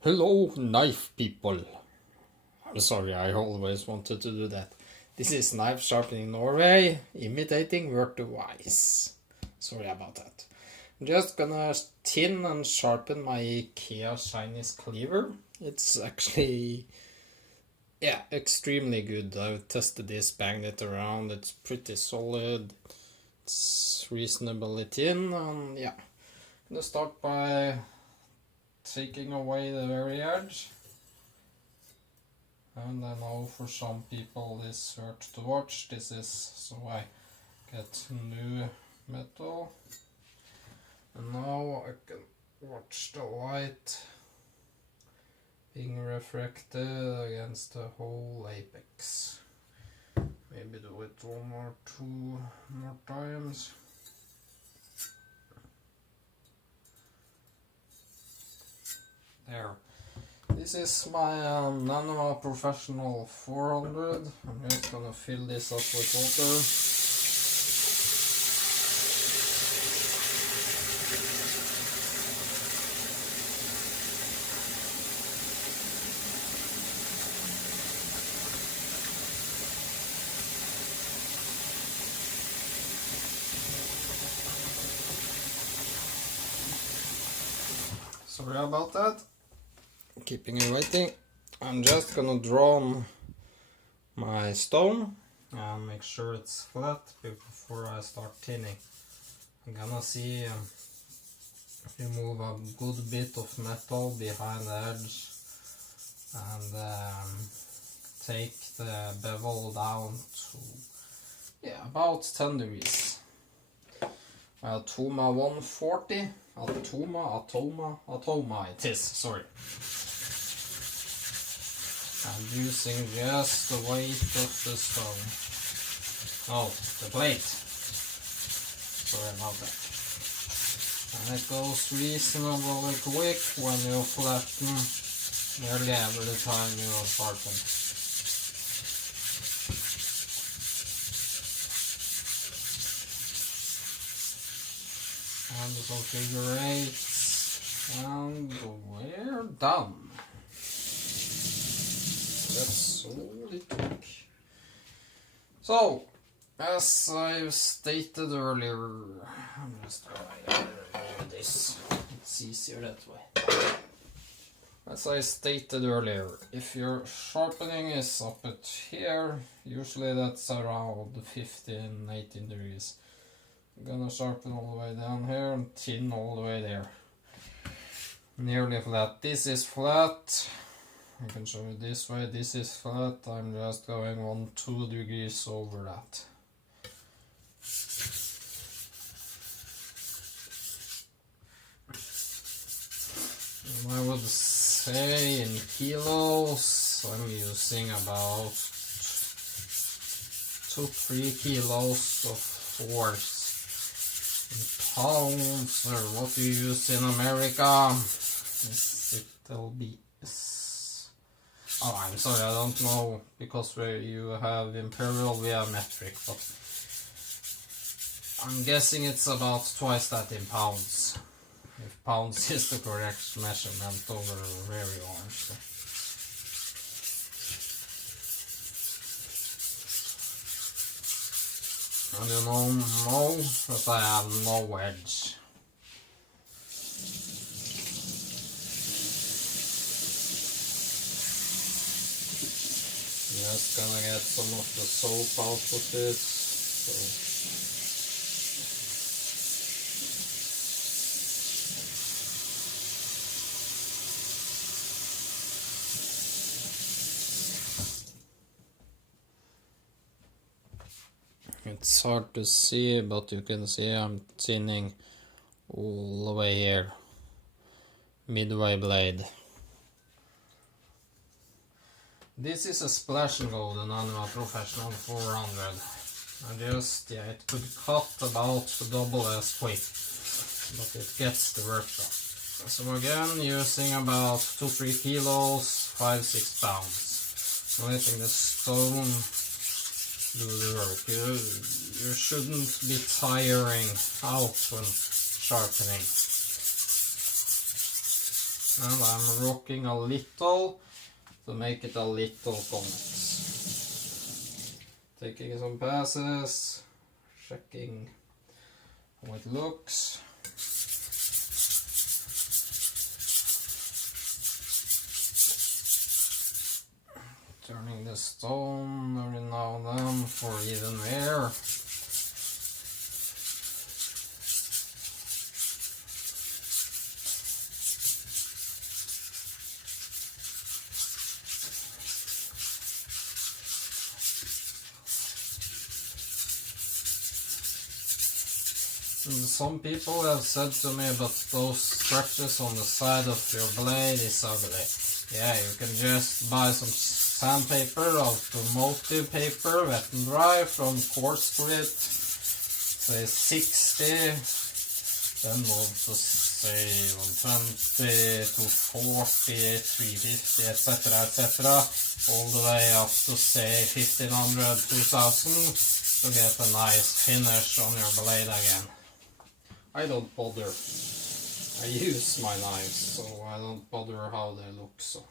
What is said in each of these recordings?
Hello, knife people. I'm sorry, I always wanted to do that. This is Knife Sharpening Norway, imitating word to wise. Sorry about that. I'm just gonna tin and sharpen my IKEA Chinese cleaver. It's actually, extremely good. I've tested this, banged it around. It's pretty solid. It's reasonably thin, and I'm gonna start by taking away the very edge. And I know for some people this hurts to watch. This is so I get new metal. And now I can watch the light being refracted against the whole apex. Maybe do it one or two more times. There. This is my naniwa professional 400. I'm just gonna fill this up with water. Sorry about that. Keeping you waiting. I'm just gonna draw on my stone and make sure it's flat before I start tinning. I'm gonna see remove a good bit of metal behind the edge and take the bevel down to about 10 degrees. Atoma 140. Atoma it is, sorry. I'm using just the weight of the stone. Oh, the plate. Sorry about that. And it goes reasonably quick when you flatten nearly every time you sharpen. And some figure eights, and we're done. That's all it took. So, as I've stated earlier, I'm just trying to do this. It's easier that way. As I stated earlier, if your sharpening is up at here, usually that's around 15-18 degrees. I'm gonna sharpen all the way down here and tin all the way there. Nearly flat. This is flat. I can show you this way. This is flat. I'm just going 1-2 degrees over that. And I would say in kilos, I'm using about 2-3 kilos of force. In pounds, or what you use in America, it'll be. Oh, I'm sorry, I don't know, because you have imperial, we have metric, but I'm guessing it's about twice that in pounds. If pounds is the correct measurement over very large. And you know that I have no edge. Just gonna get some of the soap out of it. It's hard to see, but you can see I'm tinning all the way here. Midway blade. This is a splash and go, the naniwa professional 400. It could cut about double as quick, but it gets the work done. So again, using about 2-3 kilos, 5-6 pounds. Letting the stone do the work. You shouldn't be tiring out when sharpening. And I'm rocking a little to make it a little convex. Taking some passes, checking how it looks. Turning the stone every now and then for even air. Some people have said to me, but those scratches on the side of your blade is ugly. Yeah, you can just buy some sandpaper, automotive paper, wet and dry from Quartz Grit, say 60, then move to say 120 to 40, 350, etc, etc, all the way up to say 1500, 2000 to get a nice finish on your blade again. I don't bother. I use my knives, so I don't bother how they look. So.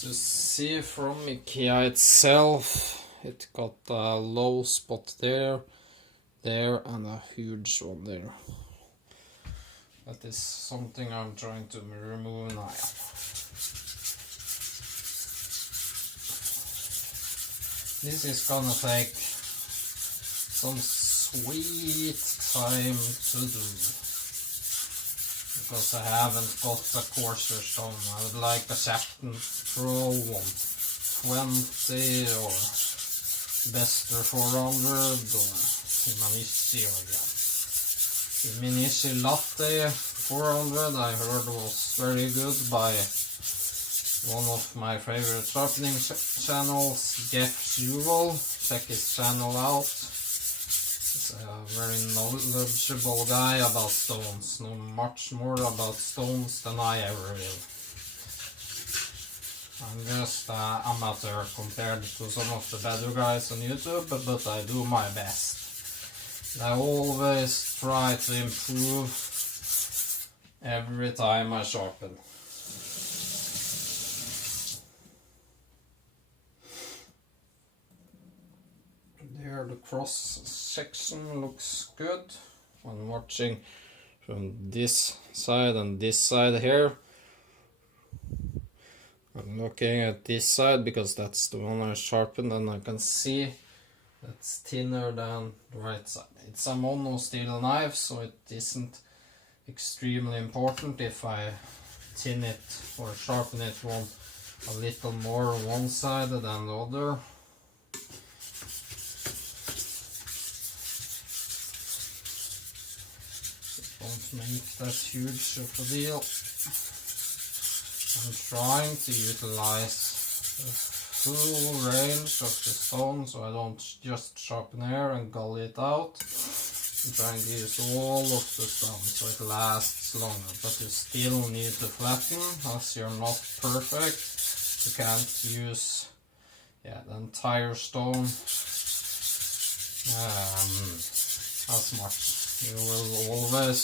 To see from IKEA itself, it got a low spot there, and a huge one there. That is something I'm trying to remove now. This is gonna take some sweet time to do, because I haven't got a coarser stone. I would like a Shafton Pro 120 or Bester 400 or Imanishi again. Imanishi Latte 400 I heard was very good by one of my favorite sharpening channels, Jeff Jewell. Check his channel out. He's a very knowledgeable guy about stones. Know much more about stones than I ever will. I'm just an amateur compared to some of the better guys on YouTube, but I do my best. I always try to improve every time I sharpen. There the cross section looks good. When watching from this side and this side here, I'm looking at this side because that's the one I sharpened, and I can see that's thinner than the right side. It's a mono steel knife, so it isn't extremely important if I thin it or sharpen it a little more on one side than the other. Don't make that huge of a deal. I'm trying to utilize the full range of the stone, so I don't just sharpen here and gully it out. I'm trying to use all of the stone so it lasts longer, but you still need to flatten, as you're not perfect. You can't use the entire stone as much. You will always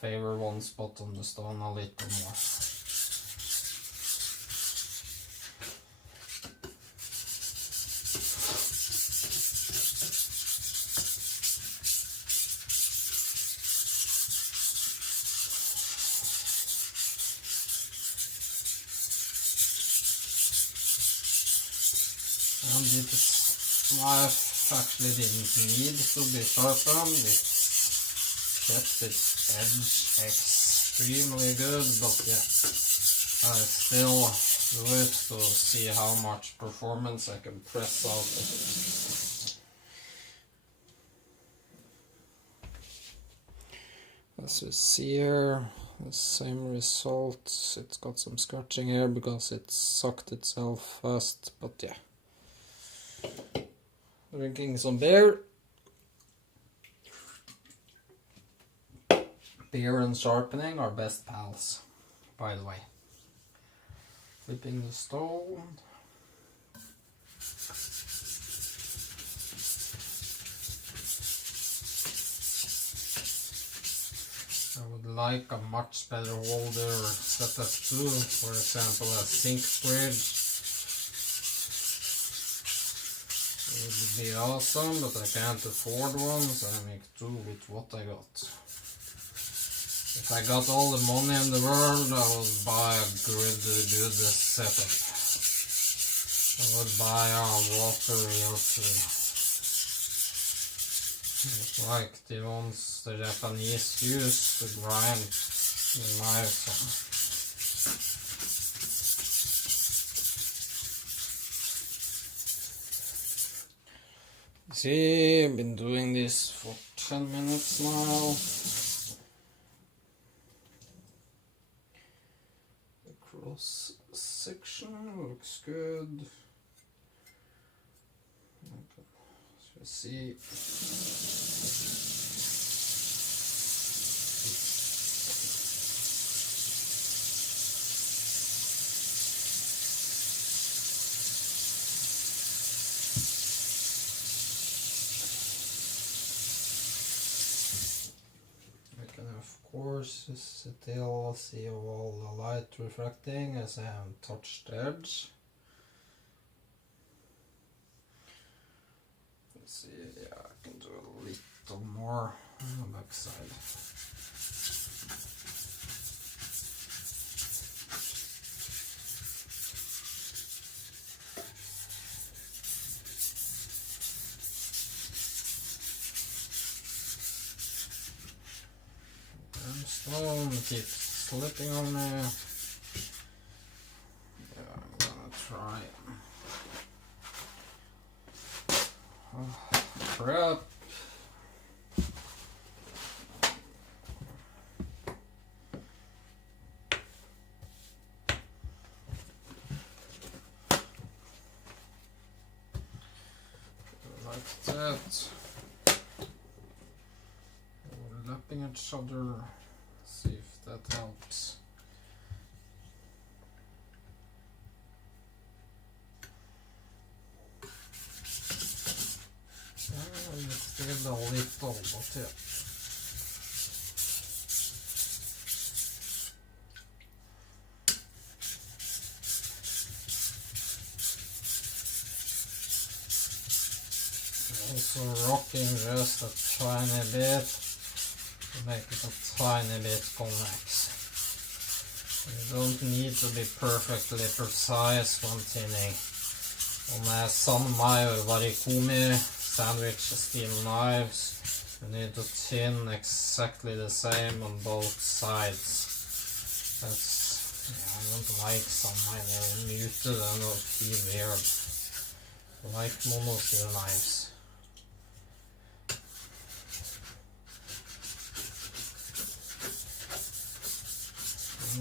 favor one spot on the stone a little more. And this knife actually didn't need to be sharpened. It kept its edge extremely good, but yeah, I still do it to see how much performance I can press out of it. As you see here, the same result. It's got some scratching here because it sucked itself fast, but yeah. Drinking some beer. Beer and sharpening are best pals, by the way. Flipping the stone. like a much better holder setup too. For example, a sink bridge would be awesome, but I can't afford one, so I make do with what I got. If I got all the money in the world, I would buy a good setup. I would buy a water wheel too. It's like the ones the Japanese use to grind the knives on. See, I've been doing this for 10 minutes now. The cross section looks good. Let's see. Of course, still see all the light reflecting as I haven't touched the edge. Let's see, yeah, I can do a little more on the back side. Stone keeps slipping on me. Yeah, I'm gonna try. Oh, crap. Like that. Overlapping each other. See if that helps. It's still a little, but yeah. Also rocking just a tiny bit to make it a tiny bit convex. You don't need to be perfectly precise when tinning. On some warikomi sandwich steel knives, you need to tin exactly the same on both sides. That's, yeah, I don't like some muted and or feel weird. I like mono steel knives.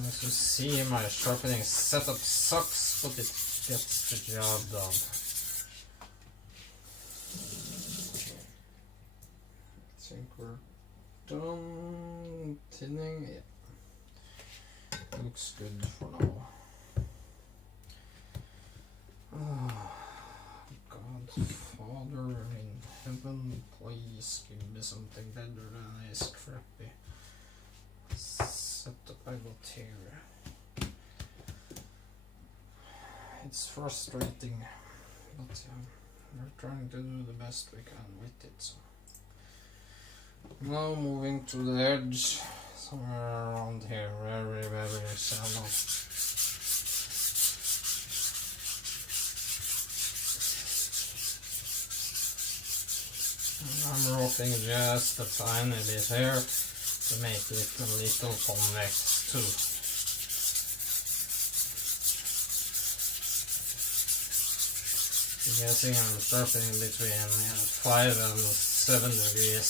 As you see, my sharpening setup sucks, but it gets the job done. I think we're done tinning. Yeah. Looks good for now. Oh, God, Father in heaven, please give me something better than this crappy setup I got here. It's frustrating, but we're trying to do the best we can with it. So now moving to the edge, somewhere around here, very, very shallow. I'm rocking just a tiny bit here to make it a little convex too. I'm guessing I'm sharpening between 5 and 7 degrees.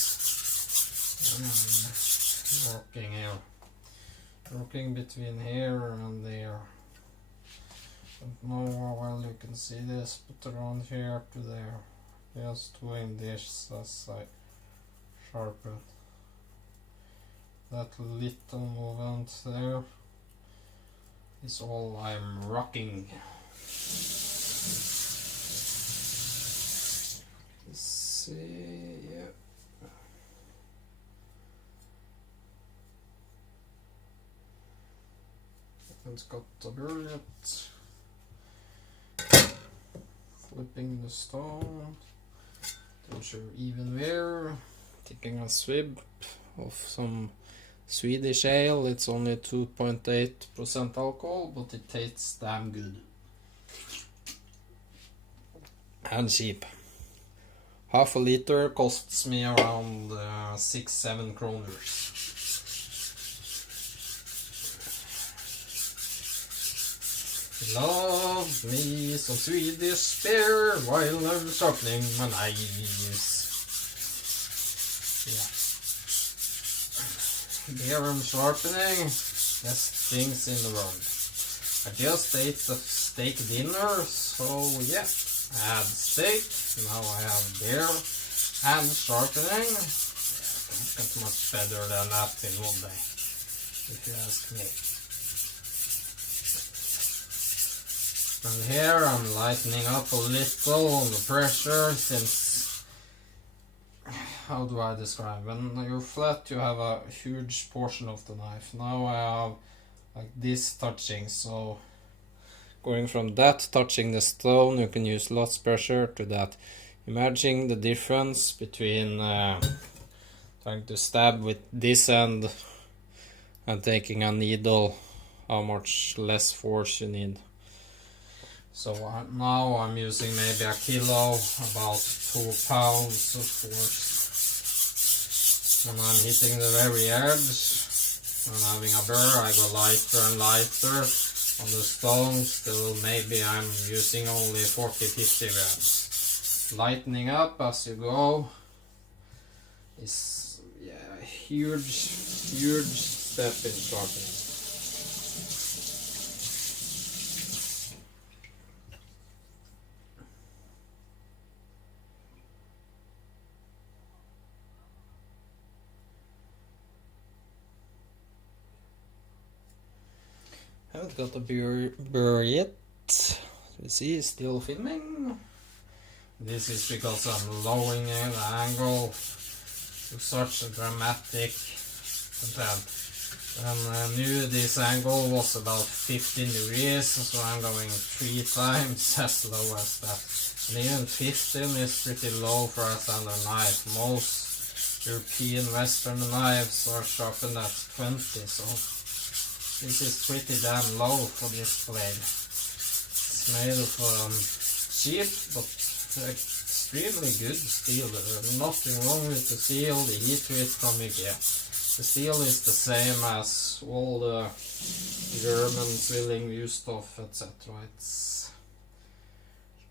Rocking between here and there. Don't know how well you can see this, but around here to there. Just doing this as I sharpen. That little movement there is all I'm rocking. Let's see, yeah. Haven't got the burr yet. Flipping the stone to ensure even wear. Taking a swig of some Swedish ale. It's only 2.8% alcohol, but it tastes damn good. And cheap. Half a liter costs me around 6-7 kroners. Love me some Swedish beer while I'm sharpening my knives. Yeah. Beer and sharpening, best things in the world. I just ate the steak dinner, so yeah. I had steak, now I have beer and sharpening. Yeah, can't get much better than that in one day, if you ask me. And here I'm lightening up a little on the pressure, since, how do I describe, when you're flat you have a huge portion of the knife. Now I have like this touching, so going from that touching the stone you can use lots pressure to that. Imagine the difference between trying to stab with this end and taking a needle, how much less force you need. So now I'm using maybe a kilo, about 2 pounds of force. When I'm hitting the very edge, when having a burr, I go lighter and lighter on the stones till maybe I'm using only 40-50 grams. Lightening up as you go is a huge step in sharpening. Haven't got the burr yet. You see, it's still filming. This is because I'm lowering the angle to such a dramatic content. When I knew this angle was about 15 degrees, so I'm going 3 times as low as that. And even 15 is pretty low for a standard knife. Most European Western knives are sharpened at 20, so this is pretty damn low for this blade. It's made of cheap but extremely good steel. There's nothing wrong with the steel, the heat treat from ikea. The steel is the same as all the German whittling view stuff, etc. It's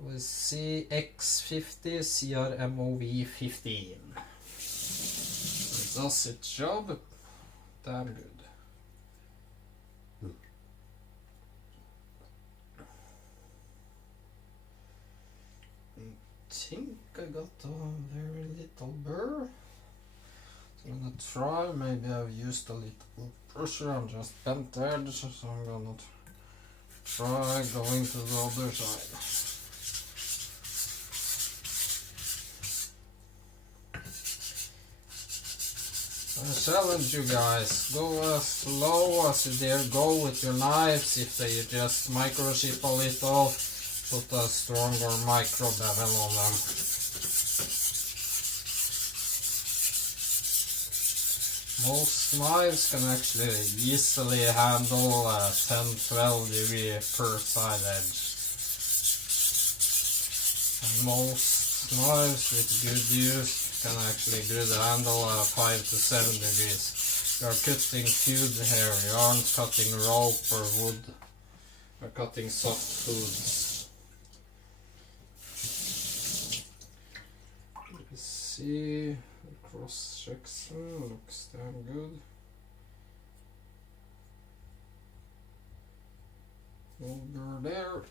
CX50 CRMOV 15. It does its job damn good. I think I got a very little burr. So I'm gonna try, maybe I've used a little pressure, I'm just bent edge, so I'm gonna try going to the other side. I challenge you guys, go as low as you dare go with your knives. If they just microchip a little, put a stronger micro bevel on them. Most knives can actually easily handle a 10-12 degree per side edge. And most knives with good use can actually good handle 5 to 7 degrees. You are cutting food here, you aren't cutting rope or wood. You're cutting soft foods. See, the cross section looks damn good. Over there,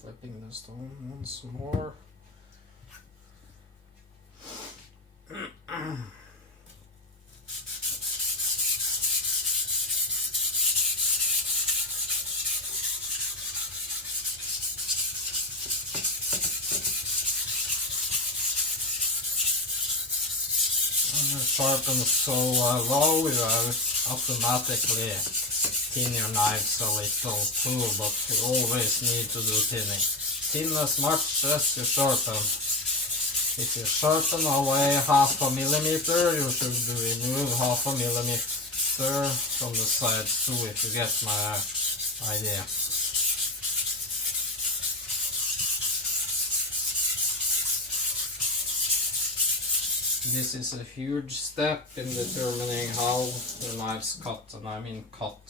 flipping the stone once more. Sharpen so low, you automatically thin your knives a little too, but you always need to do thinning. Thin as much as you sharpen. If you sharpen away half a millimeter, you should remove half a millimeter from the sides too, if you get my idea. This is a huge step in determining how the knives cut, and I mean cut.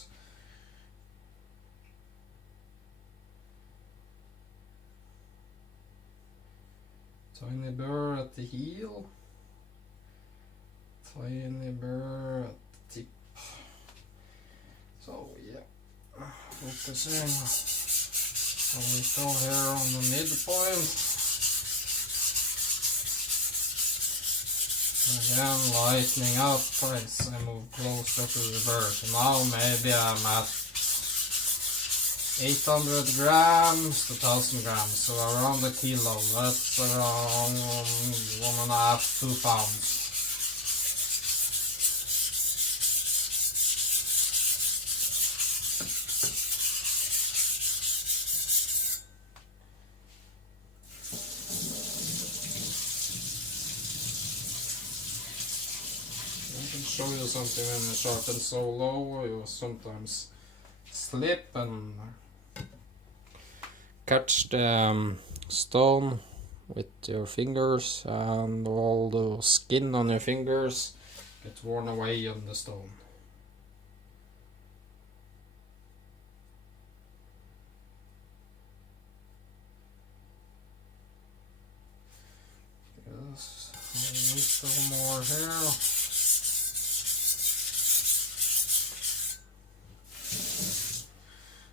Tiny burr at the heel, tiny burr at the tip. So yeah, focusing a little here on the midpoint. Again, lightening up as I move closer to the burr. So now maybe I'm at 800 grams to 1000 grams, so around a kilo. That's around 1.5–2 pounds. I can show you something when you sharpen so low, you sometimes slip and catch the stone with your fingers, and all the skin on your fingers gets worn away on the stone. Yes, a little more here.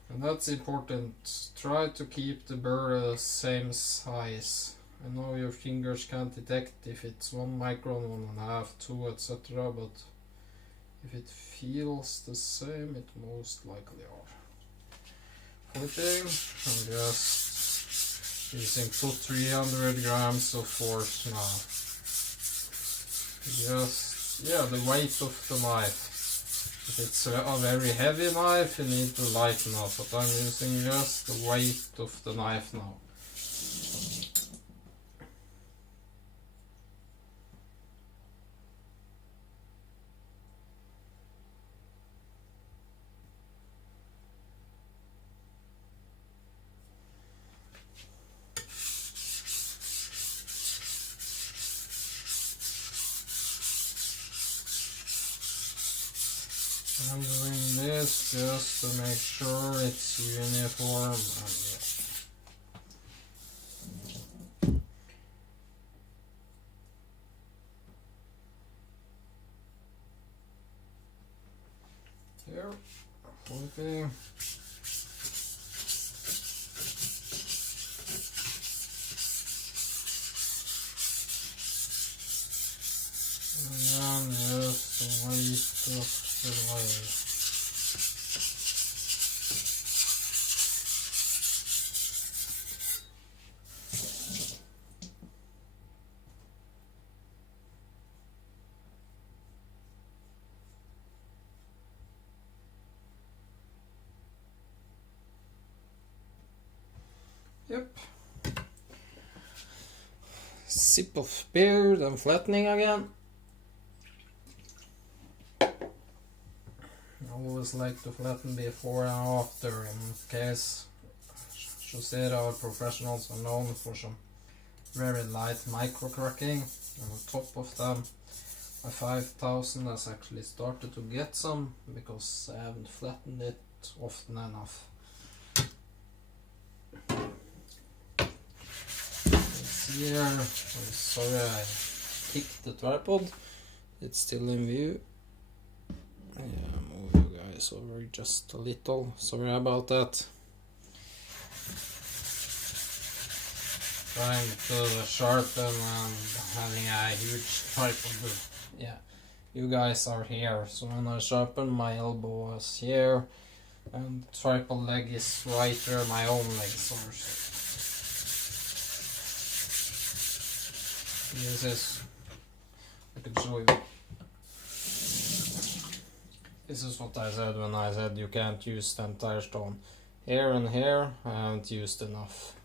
And that's important. Try to keep the burr the same size. I know your fingers can't detect if it's 1 micron, 1.5, 2, etc. But if it feels the same, it most likely are. Flipping and just using 300 grams of force now. Just, yeah, the weight of the knife. If it's a very heavy knife, you need to lighten up, but I'm using just the weight of the knife now. I'm doing this just to make sure it's uniform. Here, flipping. And then just the weight of the wire. Yep. Sip of beer, then flattening again. I always like to flatten before and after in case Josera or professionals are known for some very light micro cracking. And on top of them, my 5000 has actually started to get some because I haven't flattened it often enough. Here, I'm sorry I kicked the tripod, it's still in view. Yeah, move you guys over just a little, sorry about that. Trying to sharpen and having a huge tripod. Yeah, you guys are here, so when I sharpen, my elbow is here and the tripod leg is right where my own legs are. This is, I can show you. This is what I said when I said you can't use the entire stone. Here and here I haven't used enough.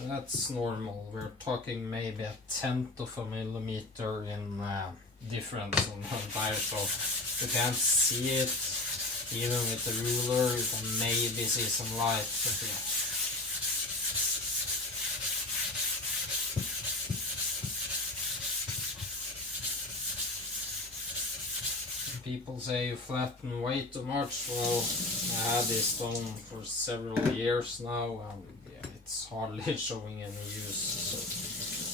That's normal. We're talking maybe a tenth of a millimeter in difference on the entire stone. You can't see it even with the ruler. You can maybe see some light, but yeah. People say you flatten way too much. Well, I had this stone for several years now, and yeah, it's hardly showing any use.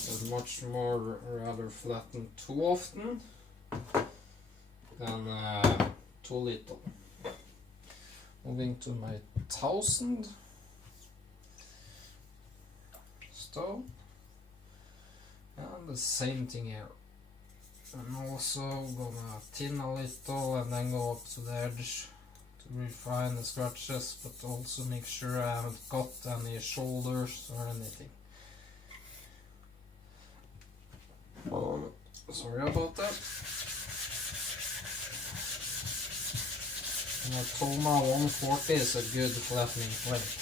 So I'd much more rather flatten too often than too little. Moving to my 1000 stone, and the same thing here. I'm also gonna thin a little and then go up to the edge to refine the scratches, but also make sure I haven't got any shoulders or anything. Oh, sorry about that. And a Toma 140 is a good flattening plate.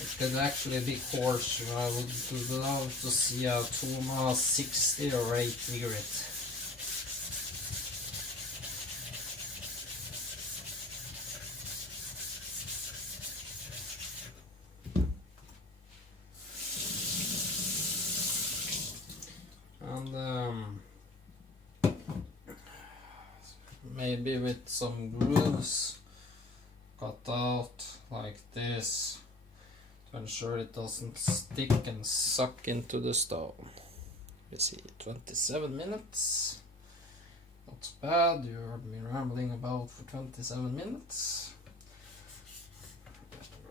It could actually be coarse. I would love to see a Toma 60 or 80 grit. And maybe with some grooves cut out like this, to ensure it doesn't stick and suck into the stone. You see, 27 minutes. Not bad. You heard me rambling about for 27 minutes.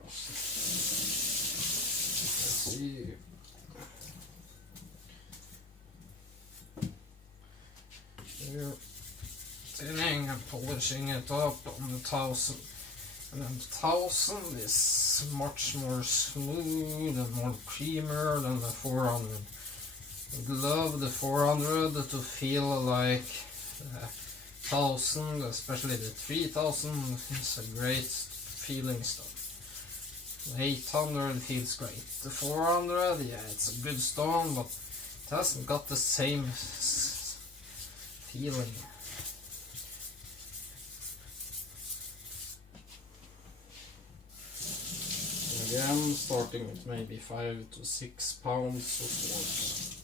Let's see. Here, thinning and polishing it up on the 1000. And then 1000 is much more smooth and more creamier than the 400. I'd love the 400 to feel like 1000, especially the 3000 is a great feeling stone. The 800 feels great. The 400, yeah, it's a good stone, but it hasn't got the same feeling. Again, starting with maybe 5 to 6 pounds of force.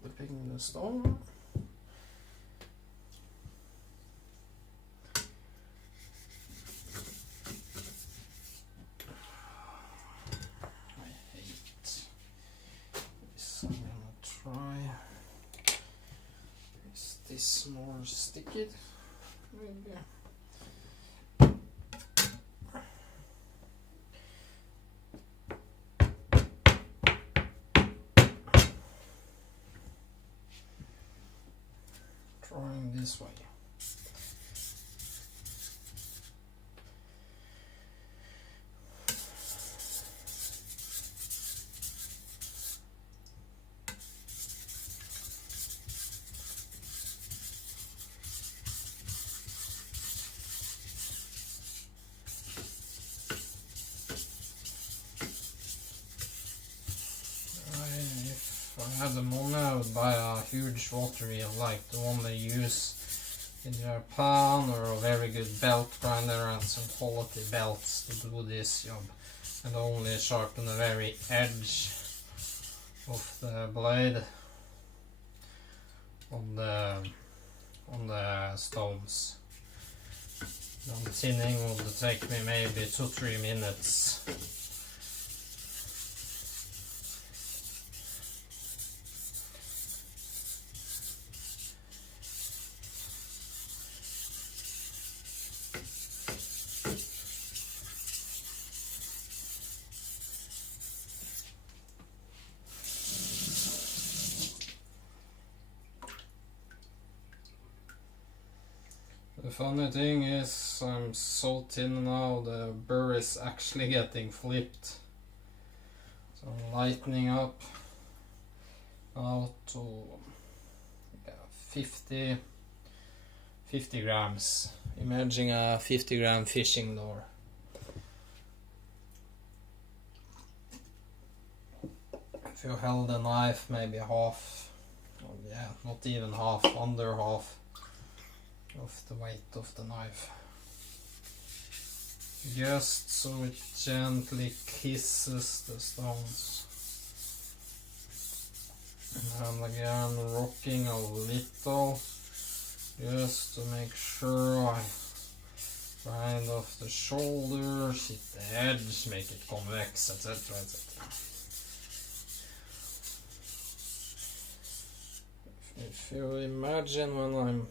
Whipping the stone. I hate this. I'm gonna try. This more sticky, maybe. Trying this way. If I had the money, I would buy a huge water wheel like the one they use in Japan, or a very good belt grinder and some quality belts to do this job, and only sharpen the very edge of the blade on the stones. The thinning would take me maybe 2-3 minutes. The funny thing is, I'm so thin now, the burr is actually getting flipped. So I'm lightening up out to 50 grams. Imagine a 50-gram fishing lure. If you held the knife maybe half, or yeah, not even half, under half of the weight of the knife. Just so it gently kisses the stones. And again rocking a little, just to make sure I grind off the shoulders, hit the edge, make it convex, etc. etc. If you imagine when I'm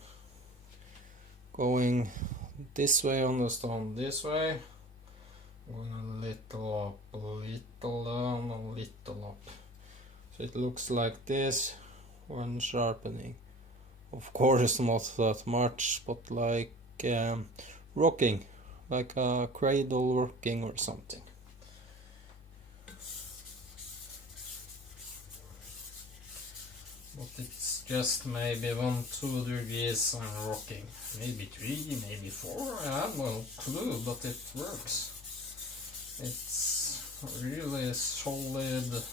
going this way on the stone, this way, going a little up, a little down, a little up. So it looks like this when sharpening. Of course not that much, but like rocking, like a cradle rocking or something. But it's just maybe 1-2 degrees I'm rocking. Maybe 3, maybe 4, I have no clue, but it works. It's really solid,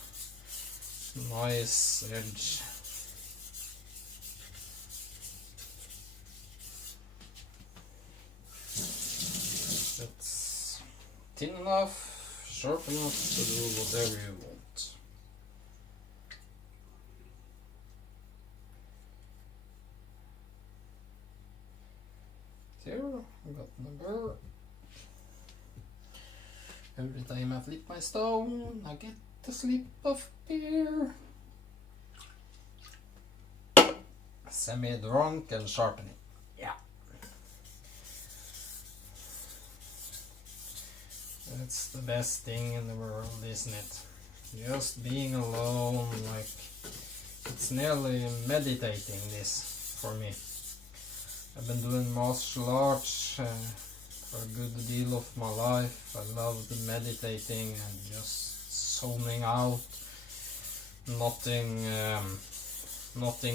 nice edge. It's thin enough, sharp enough to do whatever you want. Here, I got the burr. Every time I flip my stone, I get a slip of beer. Semi-drunk and sharpening. Yeah. That's the best thing in the world, isn't it? Just being alone, like, it's nearly meditating this for me. I've been doing martial arts for a good deal of my life. I love the meditating and just zoning out. Nothing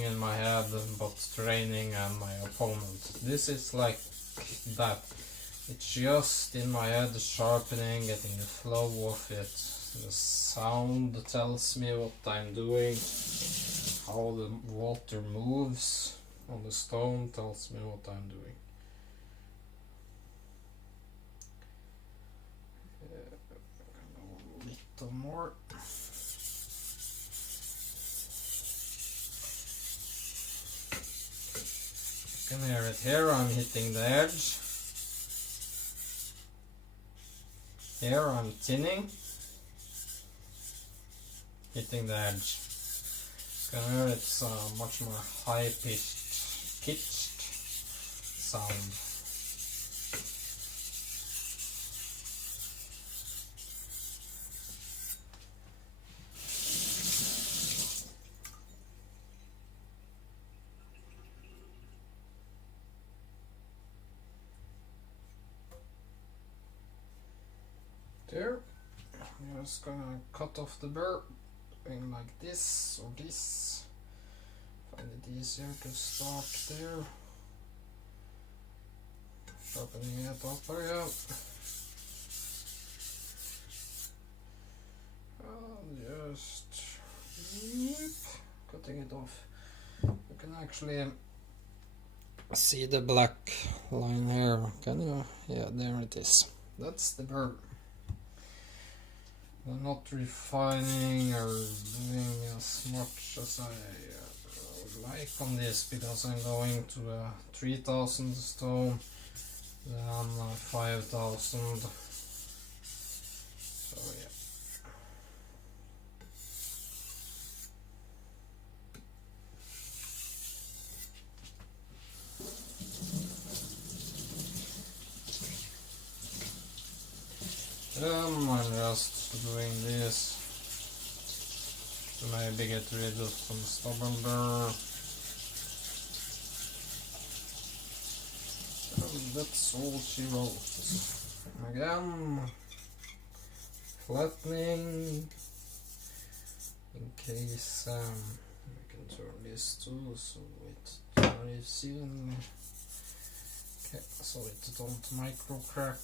in my head but training and my opponent. This is like that. It's just in my head, sharpening, getting the flow of it. The sound tells me what I'm doing. How the water moves on the stone tells me what I'm doing. A little more. You can hear it here, I'm hitting the edge. Here I'm tinning, hitting the edge. You can hear it's a much more high-pitched sound. There, I'm just gonna cut off the burr, going like this or this. Find it easier to start there. Sharpening it up again. And just cutting it off. You can actually see the black line here. Can you? Yeah, there it is. That's the burr. I'm not refining or doing as much as I would like on this, because I'm going to a 3000 stone, then 5000. So yeah. I'm just doing this to maybe get rid of some stubborn burr. And that's all she wrote. Again, flattening, in case we can turn this too so it drives in. Okay, so it don't micro crack.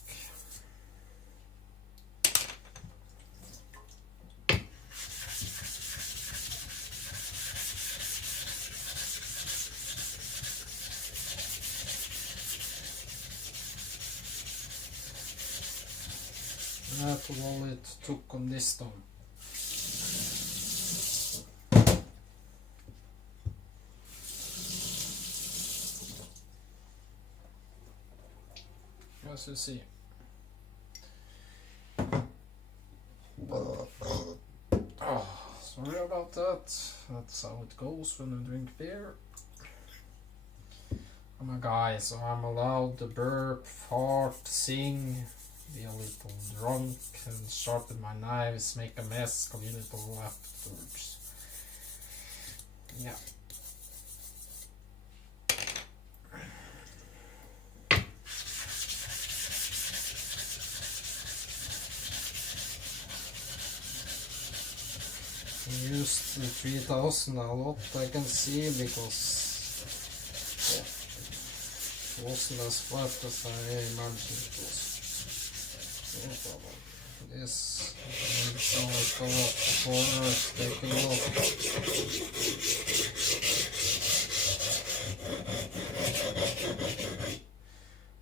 That's all it took on this stone. As you see. Oh, sorry about that. That's how it goes when you drink beer. I'm a guy, so I'm allowed to burp, fart, sing, be a little drunk, and sharpen my knives, make a mess, clean it all afterwards. Yeah. I used the 3000 a lot, I can see, because it wasn't as flat as I imagined it was. No problem. This, so I go up the corner, taking off.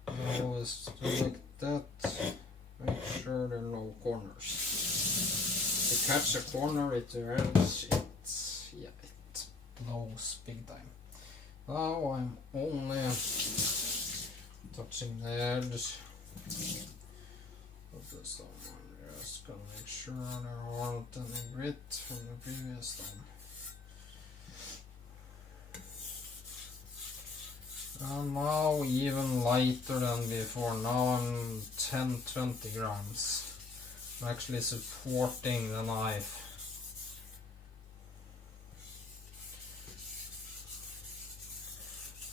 Now is to like that, make sure there are no corners. To catch a corner at the edge, it blows big time. Now I'm only touching the edge of the stone. I'm just gonna make sure there aren't any grit from the previous stone. I'm now even lighter than before. Now I'm 10-20 grams. I'm actually supporting the knife.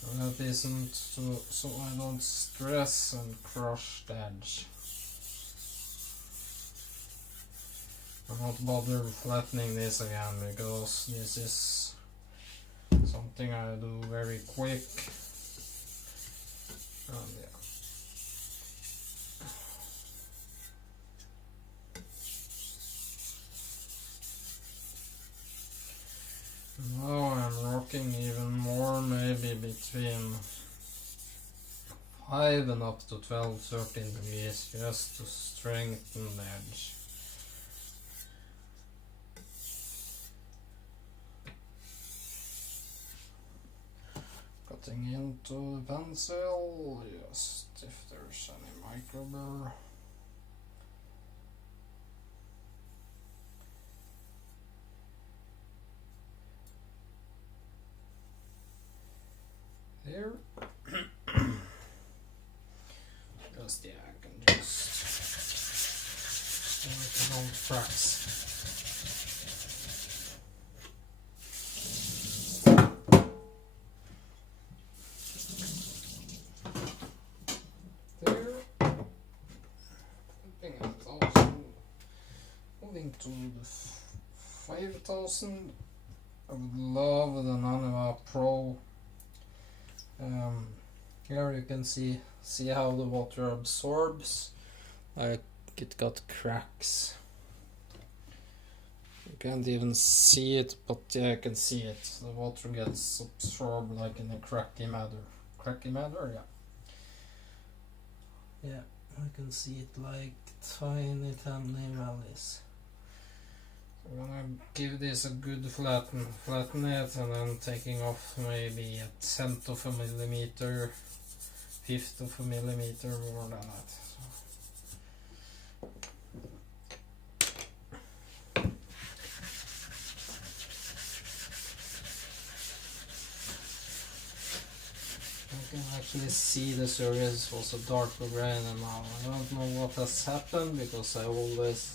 So that isn't so I don't stress and crush the edge. I'm not bothered flattening this again because this is something I do very quick. And yeah. Now I'm rocking even more, maybe between 5 and up to 12-13 degrees, just to strengthen the edge. Cutting into the pencil, just if there's any micro burr. There. Just, yeah, I can just make it on cracks. There. Flipping at 1000. Moving to the 5000. I would love the Naniwa Pro. Here you can see how the water absorbs. It got cracks. You can't even see it, but yeah, I can see it. The water gets absorbed like in a cracky matter. Cracky matter, yeah. Yeah, I can see it like tiny valleys. I'm gonna give this a good flatten it, and then taking off maybe a 1/10 of a millimeter, 1/5 of a millimeter more than that. I can actually see the surface was a darker grain, and now I don't know what has happened because I always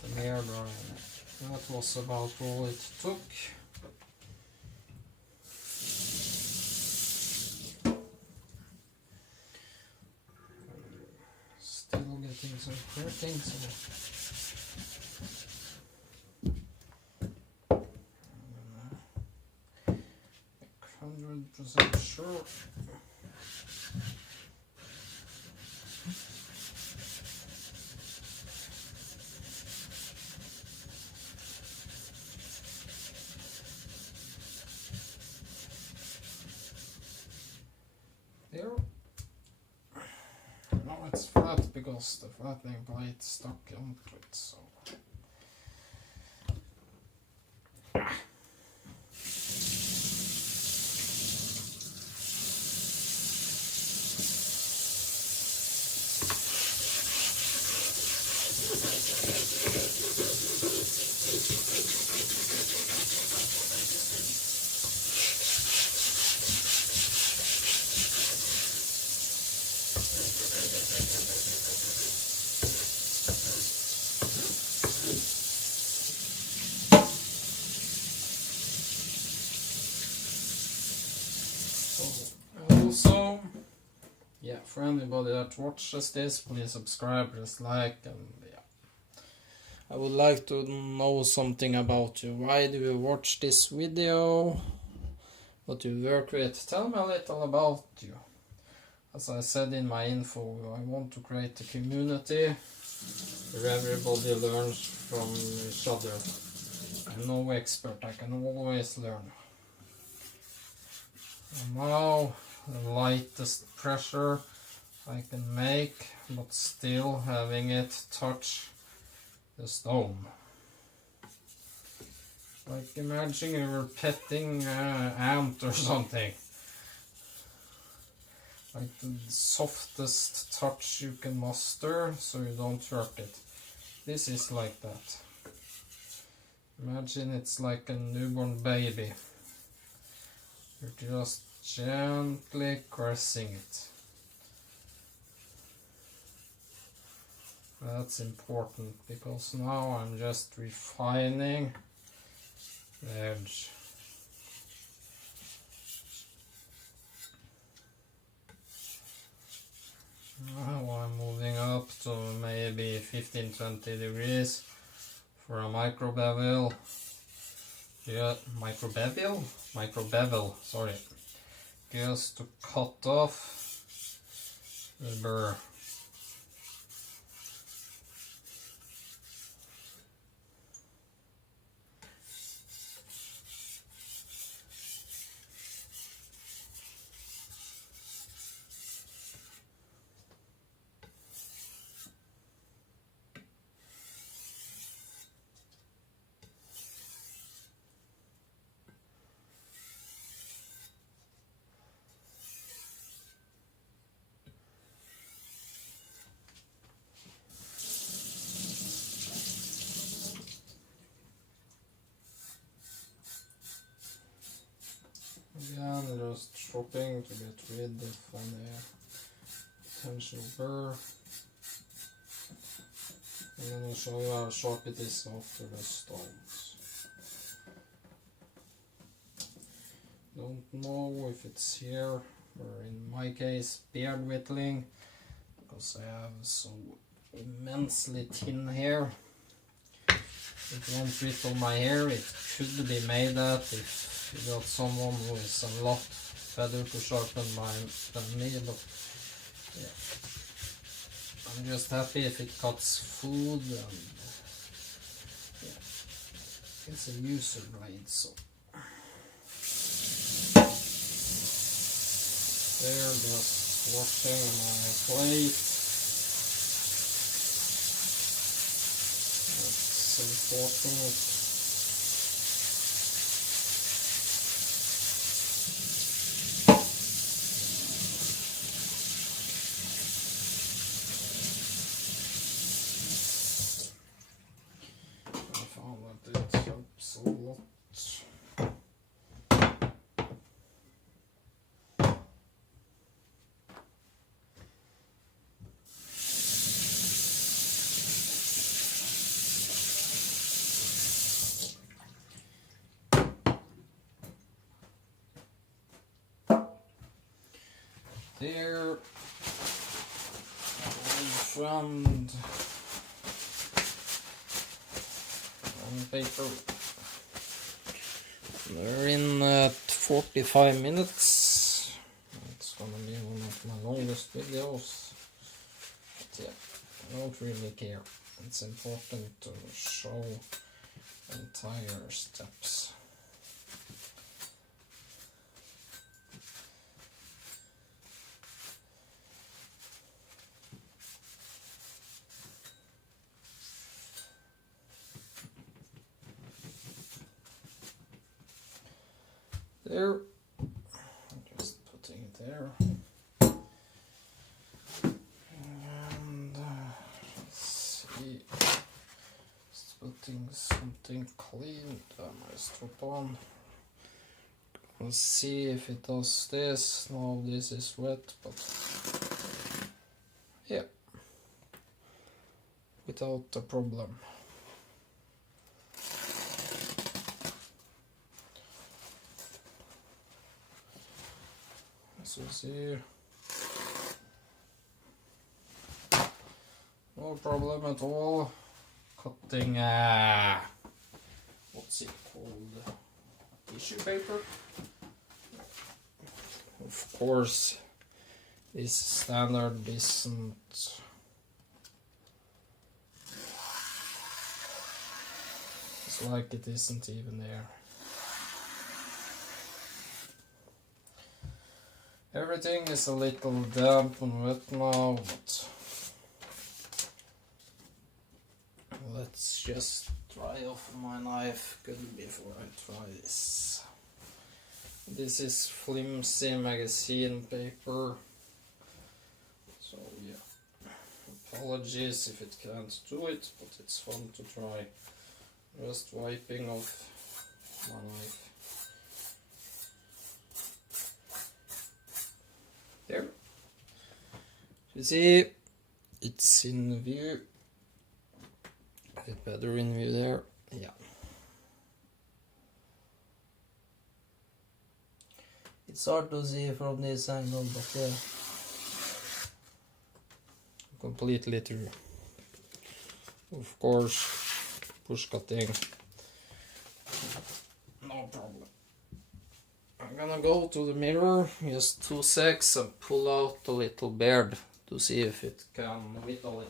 put the hair dry in it. That was about all it took. Still getting some cracking, so 100% sure. There. No, it's flat because the flattening plate stuck onto it, so. Also, yeah, for anybody that watches this, please subscribe, just like, and yeah. I would like to know something about you. Why do you watch this video? What you work with? Tell me a little about you. As I said in my info, I want to create a community where everybody learns from each other. I'm no expert, I can always learn. And now, the lightest pressure I can make, but still having it touch the stone. Like imagine you were petting an ant or something. Like the softest touch you can muster so you don't hurt it. This is like that. Imagine it's like a newborn baby. You're just gently caressing it. That's important because now I'm just refining the edge. Now I'm moving up to maybe 15-20 degrees for a micro bevel. Yeah, micro bevel, sorry. Just to cut off the burr. Again, just chopping to get rid of any potential burr. And then I'll show you how sharp it is after the stones. Don't know if it's here, or in my case beard whittling, because I have so immensely thin hair. It won't whittle my hair. It could be made that if you got someone who is a lot better to sharpen than me, but yeah. I'm just happy if it cuts food, and yeah, it's a user blade, so there, just washing my plate. That's important. It helps a lot. There, old friend. Paper. We're in at 45 minutes. just videos. But yeah, I don't really care. It's important to show entire steps. There, I'm just putting it there. And let's see, just putting something clean that I strap on. Let's see if it does this. No, this is wet, but yeah, without a problem. As you see, no problem at all. Cutting, what's it called? Tissue paper. Of course, this standard isn't it's like it isn't even there. Everything is a little damp and wet now, but let's just dry off my knife good before I try this. This is flimsy magazine paper, so yeah, apologies if it can't do it, but it's fun to try. Just wiping off my knife. There. You see, it's in view. A bit better in view there. Yeah. It's hard to see from this angle, but yeah. Completely true. Of course, push cutting. No problem. I'm gonna go to the mirror, just 2 secs, and pull out the little beard to see if it can whittle it.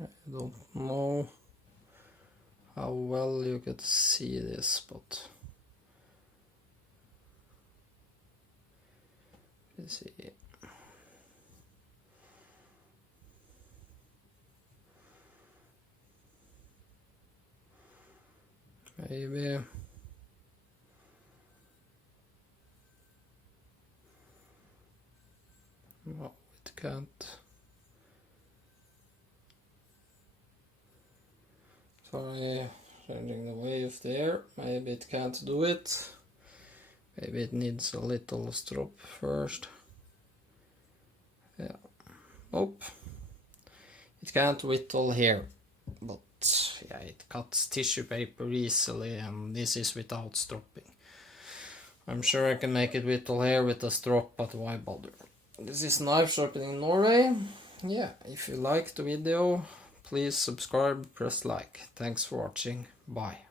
I don't know how well you could see this, but you see. Maybe. No, it can't. Try changing the wave there. Maybe it can't do it. Maybe it needs a little strop first. Yeah. Nope. It can't whittle here. But yeah, it cuts tissue paper easily, and this is without stropping. I'm sure I can make it whittle here with a strop, but why bother? This is Knife Sharpening Norway. Yeah, if you liked the video, please subscribe, press like. Thanks for watching. Bye.